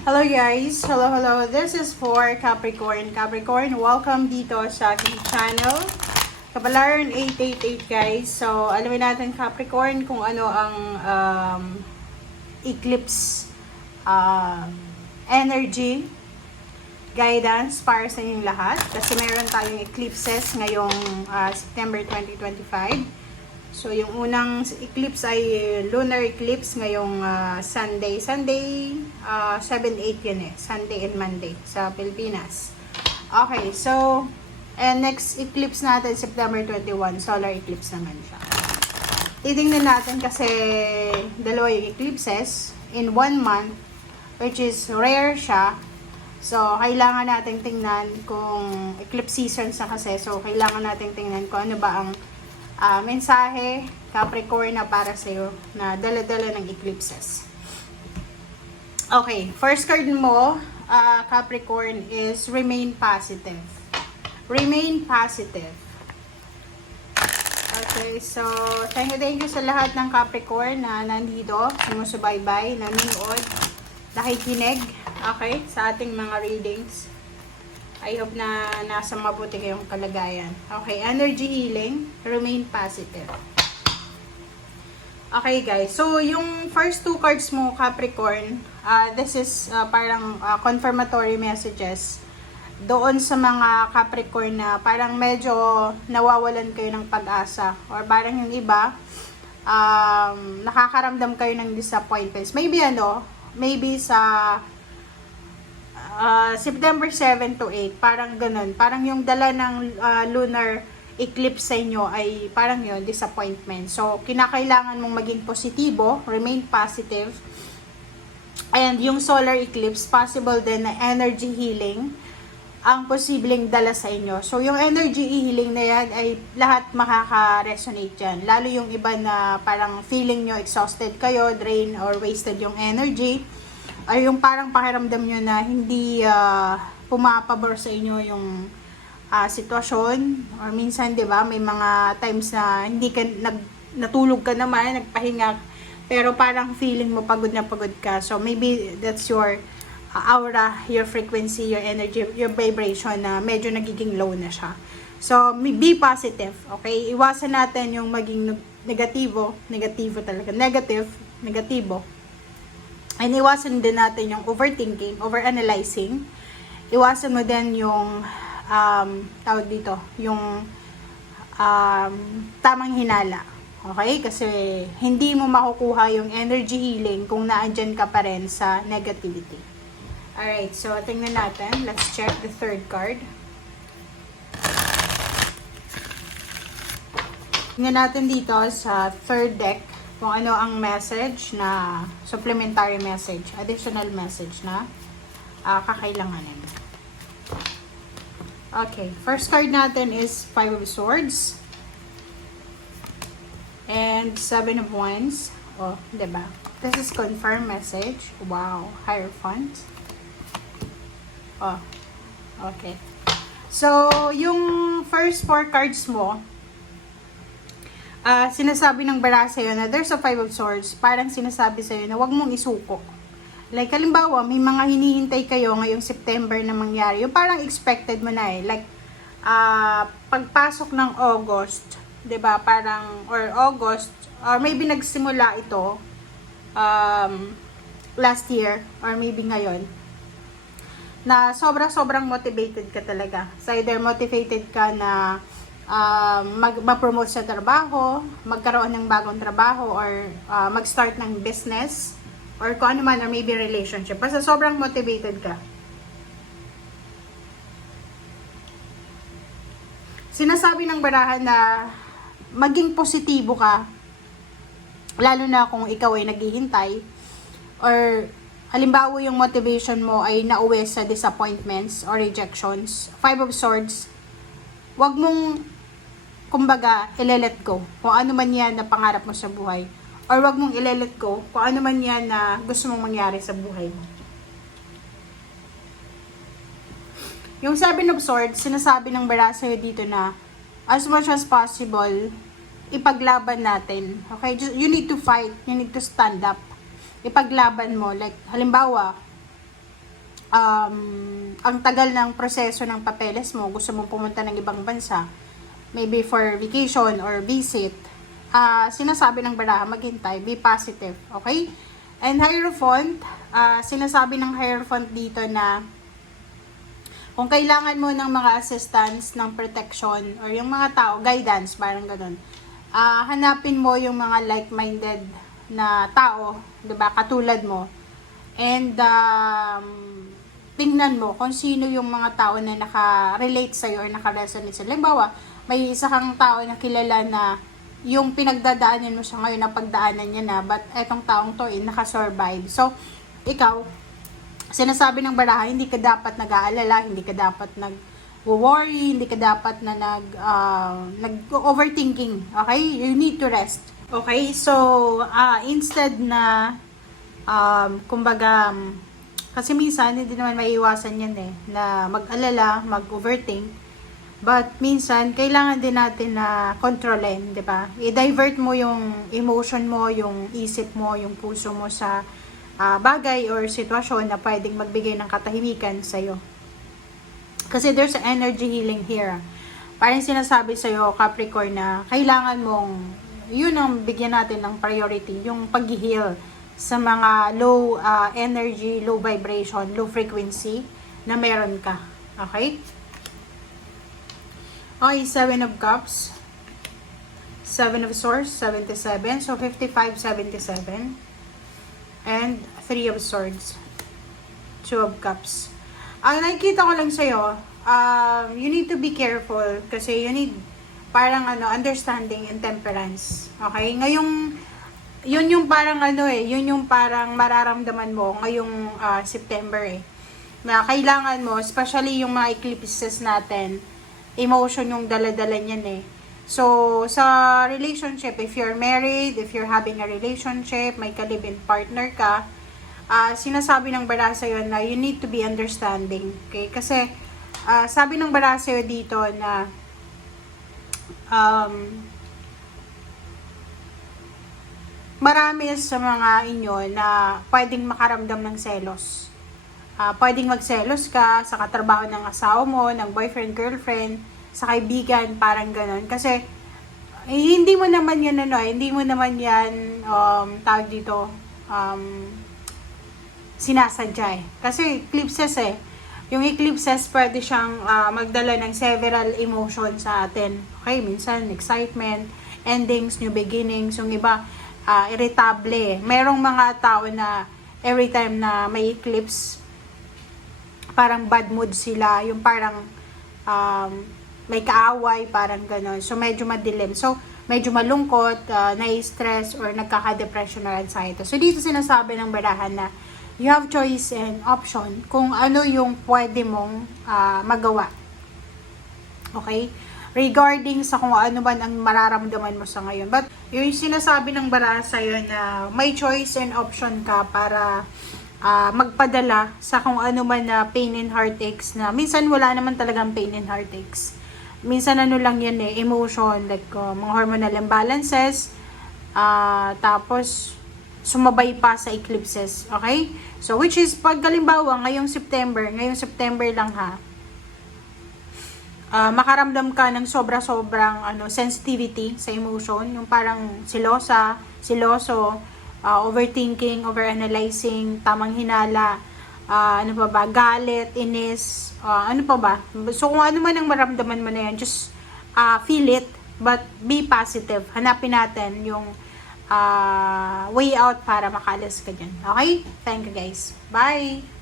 Hello guys! Hello! This is for Capricorn. Capricorn, welcome dito sa aking channel. Kapalaran 888 guys. So, alamin natin Capricorn kung ano ang eclipse energy guidance para sa inyong lahat. Kasi meron tayong eclipses ngayong September 2025. So, yung unang eclipse ay lunar eclipse ngayong Sunday, 7-8 yun Sunday and Monday sa Pilipinas. Okay, so, and next eclipse natin, September 21, solar eclipse naman siya. Titingnan natin kasi dalawa yung eclipses in 1 month, which is rare siya. So, kailangan natin tingnan kung eclipse season na kasi. So, kailangan natin tingnan kung ano ba ang mensahe Capricorn na para sa'yo na dala-dala ng eclipses. Okay, first card mo Capricorn is remain positive. Remain positive. Okay, so thank you sa lahat ng Capricorn na nandito, sumusubaybay, nanonood, nakikinig, okay, sa ating mga readings. I hope na nasa mabuti kayong kalagayan. Okay, energy healing, remain positive. Okay guys, so yung first two cards mo Capricorn, this is parang confirmatory messages doon sa mga Capricorn na parang medyo nawawalan kayo ng pag-asa or parang yung iba nakakaramdam kayo ng disappointments. Maybe sa September 7 to 8, parang ganun. Parang yung dala ng lunar eclipse sa inyo ay parang yun, disappointment. So, kinakailangan mong maging positibo, remain positive. And yung solar eclipse, possible din na energy healing ang posibleng dala sa inyo. So, yung energy healing na yan ay lahat makaka-resonate yan. Lalo yung iba na parang feeling nyo exhausted kayo, drain or wasted yung energy. Ay yung parang pakiramdam nyo na hindi pumapabor sa inyo yung sitwasyon. Or minsan, di ba, may mga times na hindi ka, natulog ka naman, nagpahinga, pero parang feeling mo pagod na pagod ka. So, maybe that's your aura, your frequency, your energy, your vibration na medyo nagiging low na siya. So, be positive, okay? Iwasan natin yung maging negatibo negatibo. And iwasan din natin yung overthinking, overanalyzing. Iwasan mo din yung tawag dito, yung tamang hinala. Okay? Kasi hindi mo makukuha yung energy healing kung naandyan ka pa rin sa negativity. Alright, so tingnan natin. Let's check the third card. Tingnan natin dito sa third deck kung ano ang message na supplementary message, additional message na kakailanganin. Okay, first card natin is 5 of Swords and 7 of Wands. Oh, diba? This is confirm message. Wow, Hierophant. Oh, okay. So, yung first 4 cards mo, sinasabi ng bara sa'yo na there's a 5 of Swords, parang sinasabi sa'yo na wag mong isuko. Like, halimbawa, may mga hinihintay kayo ngayong September na mangyari. Yung parang expected mo na Like, pagpasok ng August, 'di ba? Parang, or August, or maybe nagsimula ito last year, or maybe ngayon, na sobrang motivated ka talaga. So, either motivated ka na mag-promote sa trabaho, magkaroon ng bagong trabaho, or mag-start ng business, or kung ano man, or maybe relationship. Basta sobrang motivated ka. Sinasabi ng barahan na maging positibo ka, lalo na kung ikaw ay naghihintay, or halimbawa yung motivation mo ay nauwi sa disappointments or rejections. 5 of Swords, wag mong kumbaga, ile-let go kung ano man yan na pangarap mo sa buhay. Or wag mong ile-let go kung ano man yan na gusto mong mangyari sa buhay mo. Yung 7 of Swords, sinasabi ng bara sa'yo dito na as much as possible, ipaglaban natin. Okay? You need to fight. You need to stand up. Ipaglaban mo. Like, halimbawa, ang tagal ng proseso ng papeles mo, gusto mong pumunta ng ibang bansa, maybe for vacation or visit, sinasabi ng baraha, maghintay, be positive, okay? And Hierophant, sinasabi ng Hierophant dito na kung kailangan mo ng mga assistance ng protection or yung mga tao, guidance, parang ganun, hanapin mo yung mga like-minded na tao, 'di ba, katulad mo. And tingnan mo kung sino yung mga tao na naka-relate sa'yo or naka-resonate sa'yo. Halimbawa, may isa kang tao na kilala na yung pinagdadaanan mo siya ngayon na pagdaanan niya na, but etong taong to naka-survive. So, ikaw, sinasabi ng baraha, hindi ka dapat nag-aalala, hindi ka dapat nag-worry, hindi ka dapat na nag-overthinking. Okay? You need to rest. Okay? So, instead na, kumbaga, kasi minsan, hindi naman maiiwasan yan na mag-alala, mag-overthink. But, minsan, kailangan din natin na kontrolin, di ba? I-divert mo yung emotion mo, yung isip mo, yung puso mo sa bagay or sitwasyon na pwedeng magbigay ng katahimikan sa'yo. Kasi there's energy healing here. Parang sinasabi sa'yo, Capricorn, na kailangan mong, yun ang bigyan natin ng priority, yung pag-heal sa mga low energy, low vibration, low frequency na meron ka. Okay? Okay, 7 of Cups, 7 of Swords, 77. So, 55, 77. And 3 of Swords, 2 of Cups. Ang nakikita ko lang sa'yo, you need to be careful kasi you need parang understanding and temperance. Okay? Ngayong yun yung parang yun yung parang mararamdaman mo ngayong September na kailangan mo, especially yung mga eclipses natin, emotion yung dala-dala niyan So, sa relationship, if you're married, if you're having a relationship, may ka-live-in partner ka, sinasabi ng baraha sa'yo na you need to be understanding. Okay? Kasi, sabi ng baraha sa'yo dito na marami sa mga inyo na pwedeng makaramdam ng selos. Pwedeng magselos ka sa katrabaho ng asawa mo, ng boyfriend, girlfriend, sa kaibigan, parang ganon. Kasi, hindi mo naman yan, hindi mo naman yan, tawag dito, sinasadya Kasi, eclipses Yung eclipses, pwede siyang magdala ng several emotions sa atin. Okay, minsan, excitement, endings, new beginnings, yung iba, irritable. Merong mga tao na every time na may eclipse, parang bad mood sila, yung parang may kaaway, parang gano'n. So, medyo madilim. So, medyo malungkot, nai-stress, or nagkaka-depression or anxiety. So, dito sinasabi ng barahan na you have choice and option kung ano yung pwede mong magawa. Okay? Regarding sa kung ano man ang mararamdaman mo sa ngayon. But, yung sinasabi ng baraha sa'yo na may choice and option ka para magpadala sa kung ano man na pain and heartaches na minsan wala naman talagang pain and heartaches. Minsan lang yun emotion, like mga hormonal imbalances, tapos sumabay pa sa eclipses, okay? So, which is, pag halimbawa, ngayong September lang makaramdam ka ng sobra-sobrang sensitivity sa emotion, yung parang siloso, overthinking, overanalyzing, tamang hinala, galit, inis, ano pa ba? So, kung ano man ang maramdaman mo na yan, just feel it, but be positive. Hanapin natin yung way out para makalis ka dyan. Okay? Thank you guys. Bye!